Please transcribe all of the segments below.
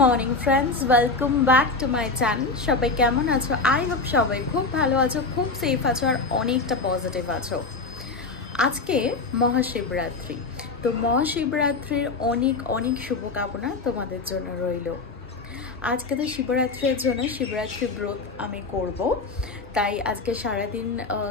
Morning friends, welcome back to my channel. সবাই কেমন আছো? আই হোপ সবাই খুব ভালো আছো, খুব সেফ আছো আর অনেকটা পজিটিভ আছো। আজকে মহাশিবরাত্রি, তো মহাশিবরাত্রির অনেক অনেক শুভকামনা তোমাদের জন্য রইল। আজকে তো শিবরাত্রির জন্য শিবরাত্রি ব্রত আমি করব, তাই আজকে সারাদিন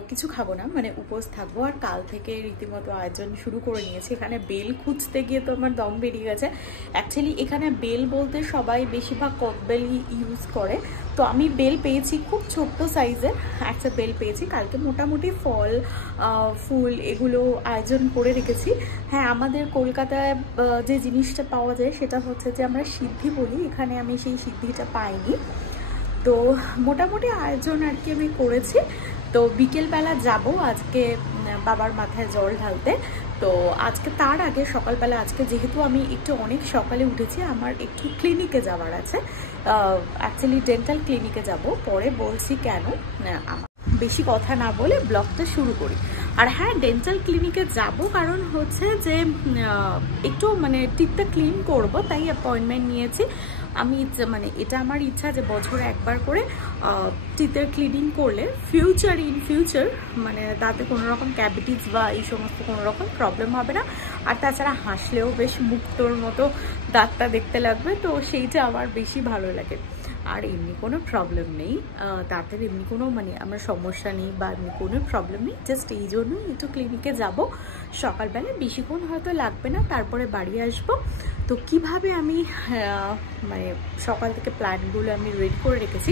কিছু খাবো না, মানে উপোস থাকবো। আর কাল থেকে রীতিমতো আয়োজন শুরু করে নিয়েছি। এখানে বেল খুঁজতে গিয়ে তো আমার দম বেরিয়ে গেছে। অ্যাকচুয়ালি এখানে বেল বলতে সবাই বেশিরভাগ ককবেলই ইউজ করে, তো আমি বেল পেয়েছি খুব ছোট্ট সাইজের একটা বেল পেয়েছি। কালকে মোটামুটি ফল ফুল এগুলো আয়োজন করে রেখেছি। হ্যাঁ, আমাদের কলকাতায় যে জিনিসটা পাওয়া যায় সেটা হচ্ছে যে আমরা সিদ্ধি বলি, এখানে আমি সেই সিদ্ধিটা পাইনি। তো মোটামুটি আয়োজন আর কি আমি করেছি। তো বিকেলবেলা যাব আজকে বাবার মাথায় জল ঢালতে। তো আজকে তার আগে সকালবেলা, আজকে যেহেতু আমি একটু অনেক সকালে উঠেছি, আমার একটু ক্লিনিকে যাওয়ার আছে। অ্যাকচুয়ালি ডেন্টাল ক্লিনিকে যাব, পরে বলছি কেন। বেশি কথা না বলে ব্লগটা শুরু করি। আর হ্যাঁ, ডেন্টাল ক্লিনিকে যাব কারণ হচ্ছে যে একটু মানে টিথটা ক্লিন করব, তাই অ্যাপয়েন্টমেন্ট নিয়েছি। আমি মানে এটা আমার ইচ্ছা যে বছরে একবার করে টিথের ক্লিনিং করলে ইন ফিউচার মানে তাতে কোনো রকম ক্যাভিটিস বা এই সমস্ত কোনো রকম প্রবলেম হবে না। আর তাছাড়া হাসলেও বেশ মুক্তোর মতো দাঁতটা দেখতে লাগবে, তো সেইটা আমার বেশি ভালো লাগে। আর এমনি কোনো প্রবলেম নেই, তাদের এমনি কোনো মানে আমার সমস্যা নেই বা এমনি কোনো প্রবলেম নেই। জাস্ট এই জন্যই একটু ক্লিনিকে যাব সকালবেলা, বেশিক্ষণ হয়তো লাগবে না, তারপরে বাড়ি আসবো। তো কিভাবে আমি মানে সকাল থেকে প্ল্যানগুলো আমি রেডি করে রেখেছি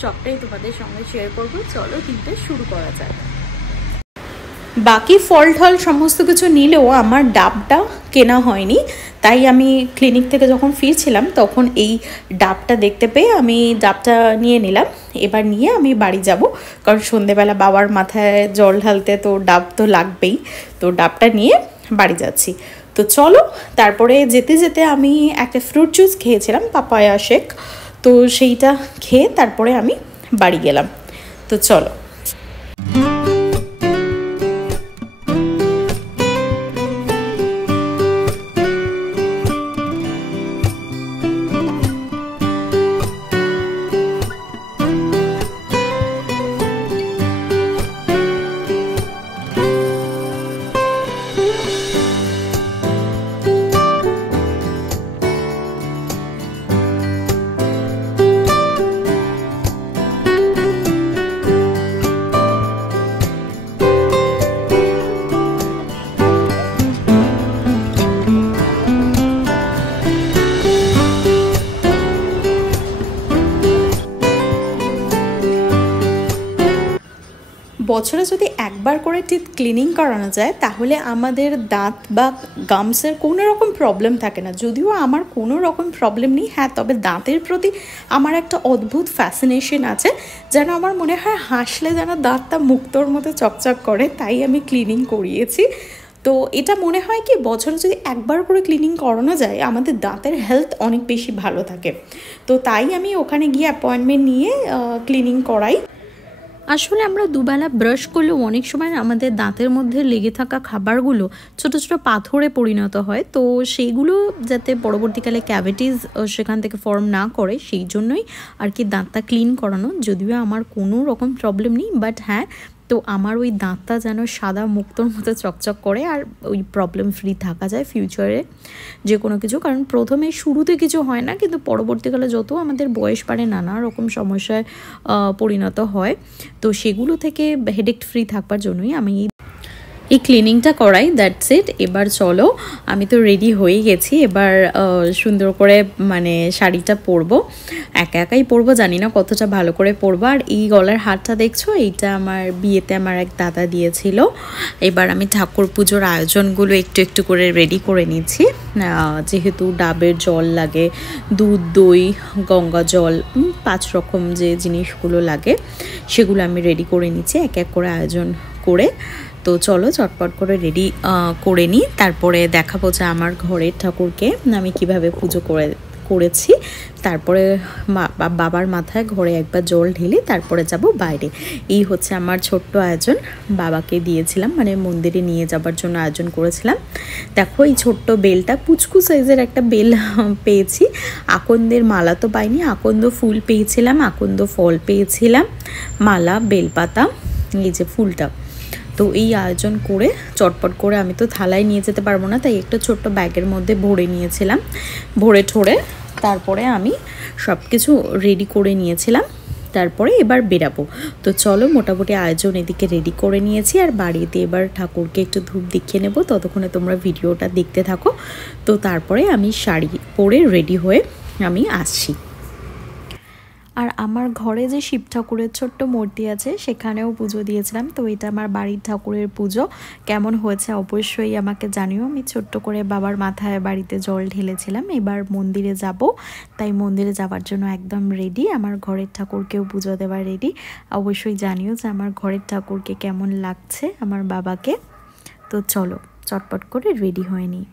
সবটাই তোমাদের সঙ্গে শেয়ার করবো। চলো দিনটা শুরু করা যায়। বাকি ফল টল সমস্ত কিছু নিলেও আমার ডাবটা কেনা হয়নি, তাই আমি ক্লিনিক থেকে যখন ফিরছিলাম তখন এই ডাবটা দেখতে পেয়ে আমি ডাবটা নিয়ে নিলাম। এবার নিয়ে আমি বাড়ি যাব, কারণ সন্ধেবেলা বাবার মাথায় জল ঢালতে তো ডাব তো লাগবেই। তো ডাবটা নিয়ে বাড়ি যাচ্ছি। তো চলো, তারপরে যেতে যেতে আমি একটা ফ্রুট জুস খেয়েছিলাম, পাপায়া শেক, তো সেইটা খেয়ে তারপরে আমি বাড়ি গেলাম। তো চলো। বছরে যদি একবার করে টিথ ক্লিনিং করানো যায় তাহলে আমাদের দাঁত বা গামসের কোনো রকম প্রবলেম থাকে না। যদিও আমার কোনো রকম প্রবলেম নেই, হ্যাঁ তবে দাঁতের প্রতি আমার একটা অদ্ভুত ফ্যাসিনেশন আছে, যেন আমার মনে হয় হাসলে যেন দাঁতটা মুক্তোর মতো চকচক করে, তাই আমি ক্লিনিং করিয়েছি। তো এটা মনে হয় কি বছরে যদি একবার করে ক্লিনিং করানো যায় আমাদের দাঁতের হেলথ অনেক বেশি ভালো থাকে। তো তাই আমি ওখানে গিয়ে অ্যাপয়েন্টমেন্ট নিয়ে ক্লিনিং করাই। আসলে আমরা দুবেলা ব্রাশ করলেও অনেক সময় আমাদের দাঁতের মধ্যে লেগে থাকা খাবারগুলো ছোট ছোট পাথরে পরিণত হয়, তো সেইগুলো যাতে পরবর্তীকালে ক্যাভিটিস সেখান থেকে ফর্ম না করে সেই জন্যই আর কি দাঁতটা ক্লিন করানো। যদিও আমার কোনো রকম প্রবলেম নেই, বাট হ্যাঁ, তো আমার ওই দাঁতটা যেন সাদা মুক্তোর মতো চকচক করে আর ওই প্রবলেম ফ্রি থাকা যায় ফিউচারে যে কোনো কিছু। কারণ প্রথমে শুরুতে কিছু হয় না, কিন্তু পরবর্তীকালে যত আমাদের বয়স বাড়ে নানা রকম সমস্যায় পরিণত হয়, তো সেগুলো থেকে হেডেক ফ্রি থাকবার জন্যই আমি এই ক্লিনিংটা করাই। That's it. এবার চলো, আমি তো রেডি হয়ে গেছি। এবার সুন্দর করে মানে শাড়িটা পরবো, একা একাই পরবো, জানি না কতটা ভালো করে পরবো। আর এই গলার হারটা দেখছো, এইটা আমার বিয়েতে আমার এক দাদা দিয়েছিল। এবার আমি ঠাকুর পুজোর আয়োজনগুলো একটু একটু করে রেডি করে নিচ্ছি। যেহেতু ডাবের জল লাগে, দুধ দই গঙ্গা জল 5 রকম যে জিনিসগুলো লাগে সেগুলো আমি রেডি করে নিচ্ছি এক এক করে আয়োজন করে। তো চলো চটপট করে রেডি করে নিই, তারপরে দেখাবো যে আমার ঘরের ঠাকুরকে আমি কিভাবে পুজো করেছি। তারপরে বাবার মাথায় ঘরে একবার জল ঢেলে তারপরে যাব বাইরে। এই হচ্ছে আমার ছোট্ট আয়োজন, বাবাকে দিয়েছিলাম, মানে মন্দিরে নিয়ে যাবার জন্য আয়োজন করেছিলাম। দেখো এই ছোট্ট বেলটা, পুচকু সাইজের একটা বেল পেয়েছি। আকন্দের মালা তো পাইনি, আকন্দ ফুল পেয়েছিলাম, আকন্দ ফল পেয়েছিলাম, মালা, বেলপাতা, এই যে ফুলটা। তো এই আয়োজন করে চটপট করে, আমি তো থালায় নিয়ে যেতে পারবো না, তাই একটা ছোট্ট ব্যাগের মধ্যে ভরে নিয়েছিলাম। ভরে ঠোরে তারপরে আমি সব কিছু রেডি করে নিয়েছিলাম। তারপরে এবার বেরাবো। তো চলো, মোটামুটি আয়োজন এদিকে রেডি করে নিয়েছি, আর বাড়িতে এবার ঠাকুরকে একটু ধূপ দেখিয়ে নেবো। ততক্ষণে তোমরা ভিডিওটা দেখতে থাকো। তো তারপরে আমি শাড়ি পরে রেডি হয়ে আমি আসছি। আর আমার ঘরে যে শিব ঠাকুরের ছোট্ট মূর্তি আছে সেখানেও পুজো দিয়েছিলাম। তো এটা আমার বাড়ির ঠাকুরের পুজো। কেমন হয়েছে অবশ্যই আমাকে জানিও। আমি ছোট্ট করে বাবার মাথায় বাড়িতে জল ঢেলেছিলাম। এবার মন্দিরে যাব, তাই মন্দিরে যাওয়ার জন্য একদম রেডি। আমার ঘরের ঠাকুরকেও পুজো দেওয়ার রেডি। অবশ্যই জানিও যে আমার ঘরের ঠাকুরকে কেমন লাগছে, আমার বাবাকে। তো চলো চটপট করে রেডি হয়ে নিই।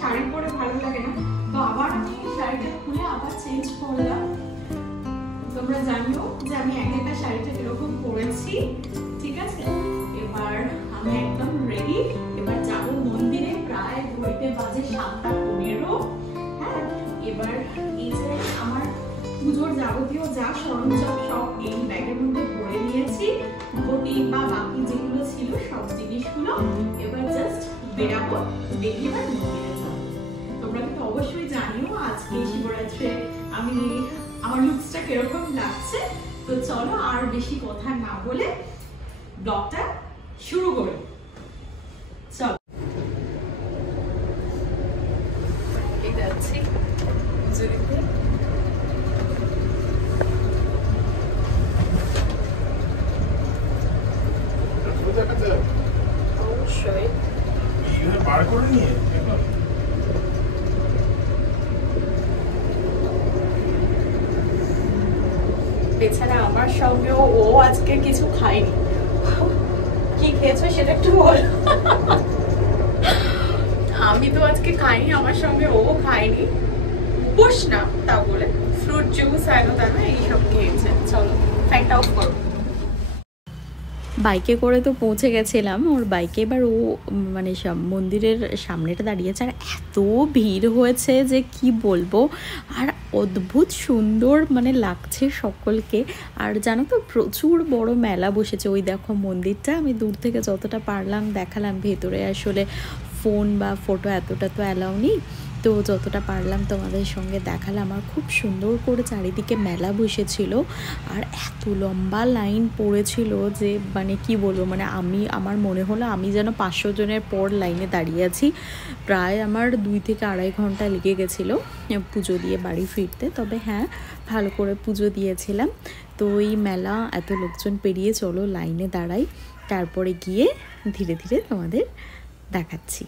শাড়ি পরে ভালো লাগে না, তো আবার আমি শাড়িটা খুলে আবার চেঞ্জ করলাম। তোমরা জানিও যে আমি একটা শাড়িটা এরকম পরেছি, ঠিক আছে? এবার আমি একদম রেডি। এবার যাব মন্দিরে, প্রায় ঘড়িতে বাজে 7:15। হ্যাঁ, এবার এই যে আমার পুজোর যাবতীয় যা সরঞ্জাম সব এই ব্যাগের মধ্যে ভরে নিয়েছি, ঘটি বা বাকি যেগুলো ছিল সব জিনিসগুলো। এবার জাস্ট বেরাবো, বেরিয়ে এবার মন্দিরে যাবো। তোমরা কিন্তু অবশ্যই জানিও আজকে শিবরাত্রে আমি আমার লুকসটা কিরকম লাগছে। তো চলো আর বেশি কথা না বলে ব্লগটা শুরু করি। চলো, এটা আছে জুরিতে। অবশ্যই বার করে নিয়ে এছাড়া আমার সঙ্গেও ও আজকে কিছু খায়নি। কি খেয়েছো সেটা একটু বল। আমি তো আজকে খাইনি, আমার সঙ্গে ও খায়নি। বুঝ না তা বলে ফ্রুট জুস আনো এইসব খেয়েছে। চলো ফ্যানটা অফ করো। বাইকে করে তো পৌঁছে গেছিলাম ওর বাইকে। এবার ও মানে মন্দিরের সামনেটা দাঁড়িয়েছে, আর এত ভিড় হয়েছে যে কি বলবো। আর অদ্ভুত সুন্দর মানে লাগছে সকলকে। আর জানো তো প্রচুর বড় মেলা বসেছে। ওই দেখো মন্দিরটা, আমি দূর থেকে যতটা পারলাম দেখালাম। ভেতরে আসলে ফোন বা ফটো এতটা তো অ্যালাউ নেই, তো যতটা পারলাম তোমাদের সঙ্গে দেখালাম। আর খুব সুন্দর করে চারিদিকে মেলা বসেছিল, আর এত লম্বা লাইন পড়েছিল যে মানে কি বলবো, মানে আমার মনে হলো আমি যেন 500 জনের পর লাইনে দাঁড়িয়ে আছি। প্রায় আমার 2 থেকে আড়াই ঘন্টা লেগে গেছিলো পুজো দিয়ে বাড়ি ফিরতে। তবে হ্যাঁ, ভালো করে পুজো দিয়েছিলাম। তো এই মেলা এত লোকজন পেরিয়ে চলো লাইনে দাঁড়াই, তারপরে গিয়ে ধীরে ধীরে তোমাদের দেখাচ্ছি।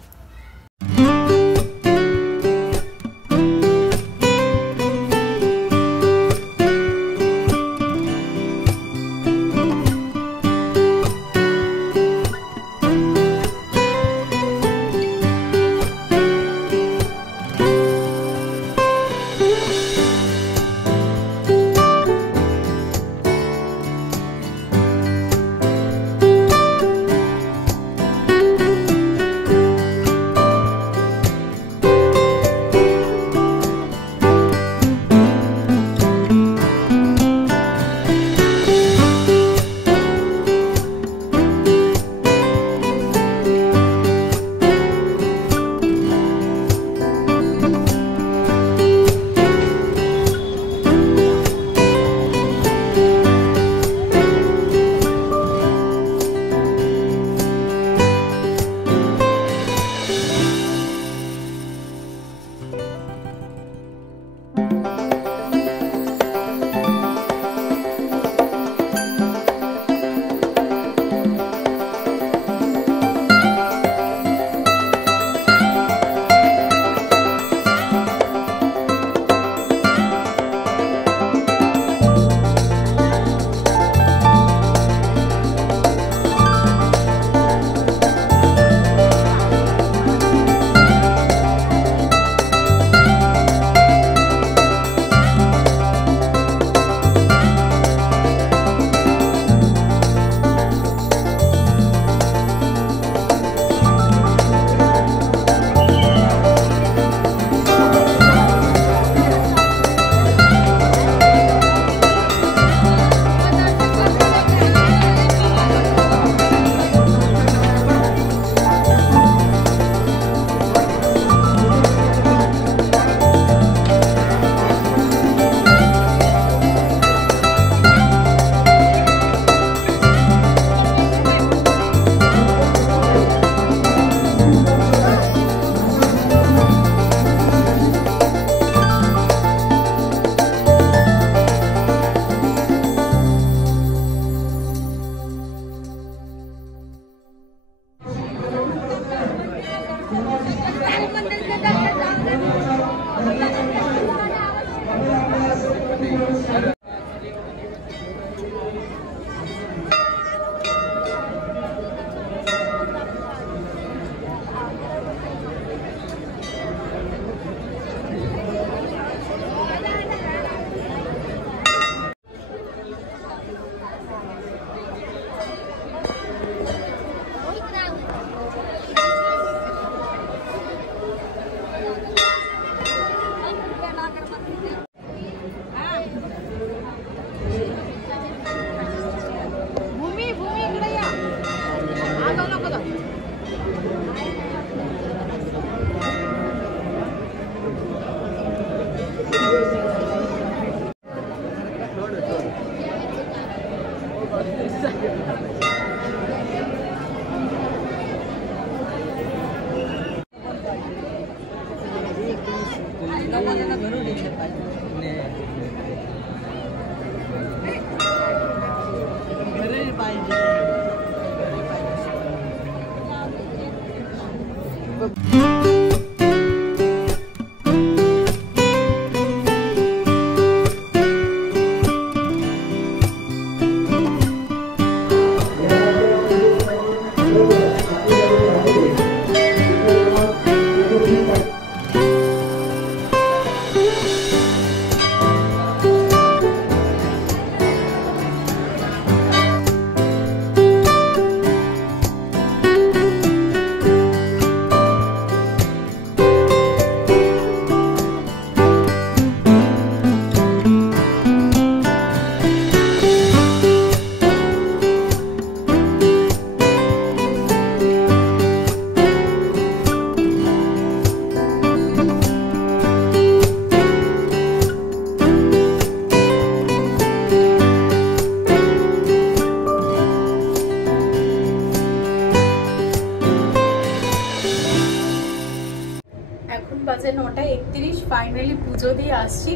বাজে 9:31। ফাইনালি পুজো দিয়ে আসছি।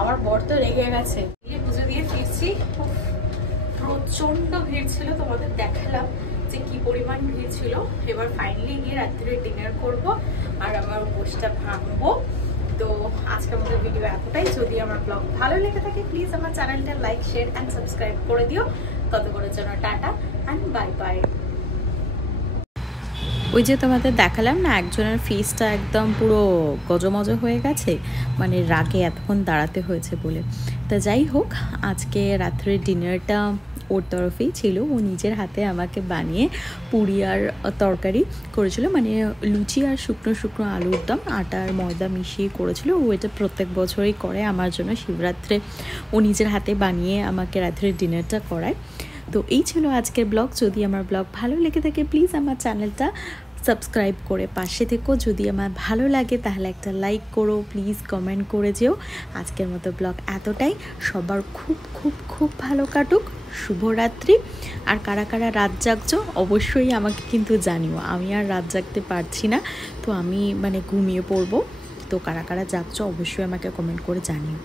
আমার বর তো রেগে গেছে। পুজো দিয়ে ফিরছি, প্রচন্ড ভিড় ছিল, তোমাদের দেখালাম যে কি পরিমাণ ভিড় ছিল। এবার ফাইনালি গিয়ে রাত্রে ডিনার করব আর আমার উপোসটা ভাঙবো। তো আজকের মতো ভিডিও এতটাই। যদি আমার ব্লগ ভালো লেগে থাকে প্লিজ আমার চ্যানেলটা লাইক শেয়ার অ্যান্ড সাবস্ক্রাইব করে দিও। ততক্ষণের জন্য টাটা অ্যান্ড বাই বাই। ওই যে তোমাদের দেখালাম না, একজনের ফেসটা একদম পুরো গজমজ হয়ে গেছে, মানে রাগে এতক্ষণ দাঁড়াতে হয়েছে বলে। তা যাই হোক, আজকে রাত্রের ডিনারটা ওর তরফেই ছিল। ও নিজের হাতে আমাকে বানিয়ে পুরি আর তরকারি করেছিল, মানে লুচি আর শুকনো শুকনো আলুর দম আটা আর ময়দা মিশিয়ে করেছিল। ও এটা প্রত্যেক বছরই করে আমার জন্য। শিবরাত্রে ও নিজের হাতে বানিয়ে আমাকে রাত্রের ডিনারটা করায়। তো এই ছিল আজকের ব্লগ। যদি আমার ব্লগ ভালো লেগে থাকে প্লিজ আমার চ্যানেলটা সাবস্ক্রাইব করে পাশে থেকো। যদি আমার ভালো লাগে তাহলে একটা লাইক করো, প্লিজ কমেন্ট করে যেও। আজকের মতো ব্লগ এতটাই। সবার খুব খুব খুব ভালো কাটুক। শুভরাত্রি। আর কারা কারা রাত জাগছো অবশ্যই আমাকে কিন্তু জানিও। আমি আর রাত জাগতে পারছি না, তো আমি মানে ঘুমিয়ে পড়বো। তো কারা কারা জাগছো অবশ্যই আমাকে কমেন্ট করে জানিও।